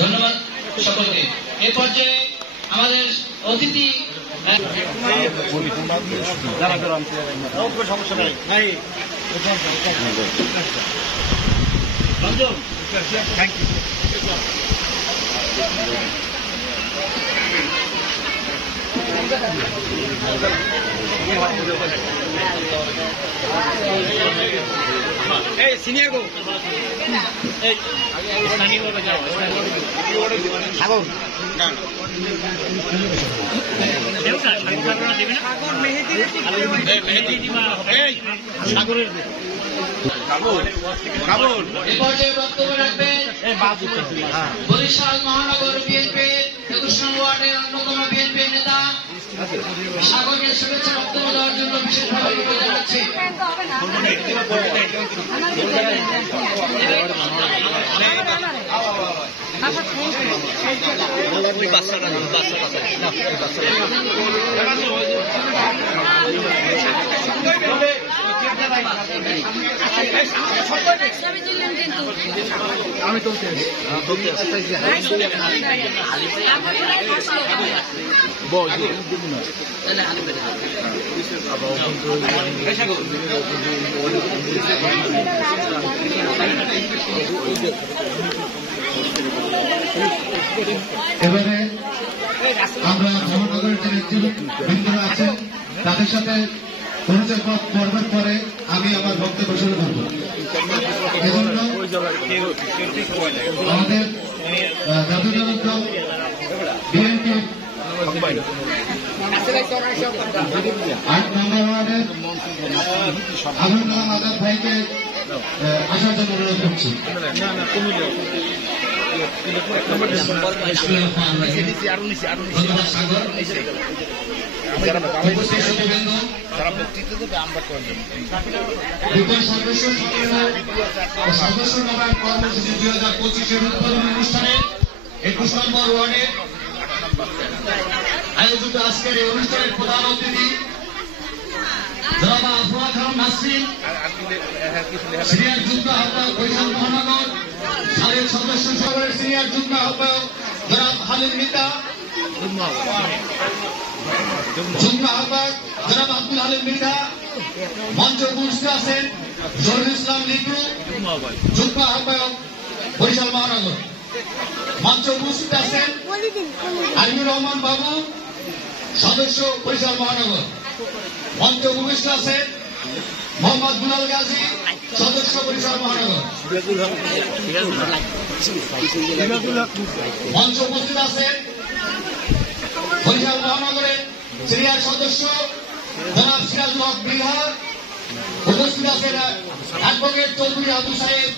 ধন্যবাদ সকলকে। এ পর্যায়ে আমাদের অতিথি সমস্যা নাই ভাই এই সিনিয়র গো এই স্থানীয় ভাবে যাও সাগর না দেবটা সাগর দেবে না সাগর মেহেদি মেহেদি দিবা এই সাগরের কাবুল এই পর্যায়ে বক্তব্য রাখবেন এই বাবু বরিশাল মহানগর বিএনপির ২১ নং ওয়ার্ডের অন্যতম বিএনপি নেতা সাগরকে শুভেচ্ছা বক্তব্য দেওয়ার জন্য বিশেষভাবে অনুরোধ জানাচ্ছি। আমি তুলতে এবারে আমরা মহানগরের যে নেতৃবৃন্দরা আছেন তাদের সাথে পরিচয় পর্বের পরে আমি আমার বক্তব্য শুরু করব। এজন্য আমাদের জাতীয় দল বিএনপি ৮ নম্বর ওয়ার্ডের আবুল কালাম আজাদ ভাইকে আসার জন্য অনুরোধ করছি। সদস্য নবায়ন কর্মসূচি ২০২৫-এর উদ্বোধন অনুষ্ঠানে ২১ নম্বর ওয়ার্ডে আয়োজিত আজকের এই অনুষ্ঠানের প্রধান অতিথি জনাব আফরোজা খানম নাসরিন, সিনিয়র যুগ্ম আহ্বায়ক বরিশাল মহানগর, সাবেক সদস্য সভাপতির সিনিয়র যুগ্ম আহ্বায়ক জনাব হালিম মিতা, যুগ্ম আহ্বায়ক জনাব আব্দুল হালিম মৃধা, মঞ্চে উপস্থিত আছেন জহিরুল ইসলাম লিটু, যুগ্ম আহ্বায়ক বরিশাল মহানগর, মঞ্চে উপস্থিত আছেন আলিমুর রহমান বাবু, সদস্য বরিশাল মহানগর, মঞ্চে উপস্থিত আছেন মোহাম্মদ দুলাল গাজী, সদস্য বরিশাল মহানগর, মঞ্চে উপস্থিত আছেন বরিশাল মহানগরের সিনিয়র সদস্য জনাব সিরাজুল হক বিহার, উপস্থিত আছেন অ্যাডভোকেট চৌধুরী আবু সাহেব।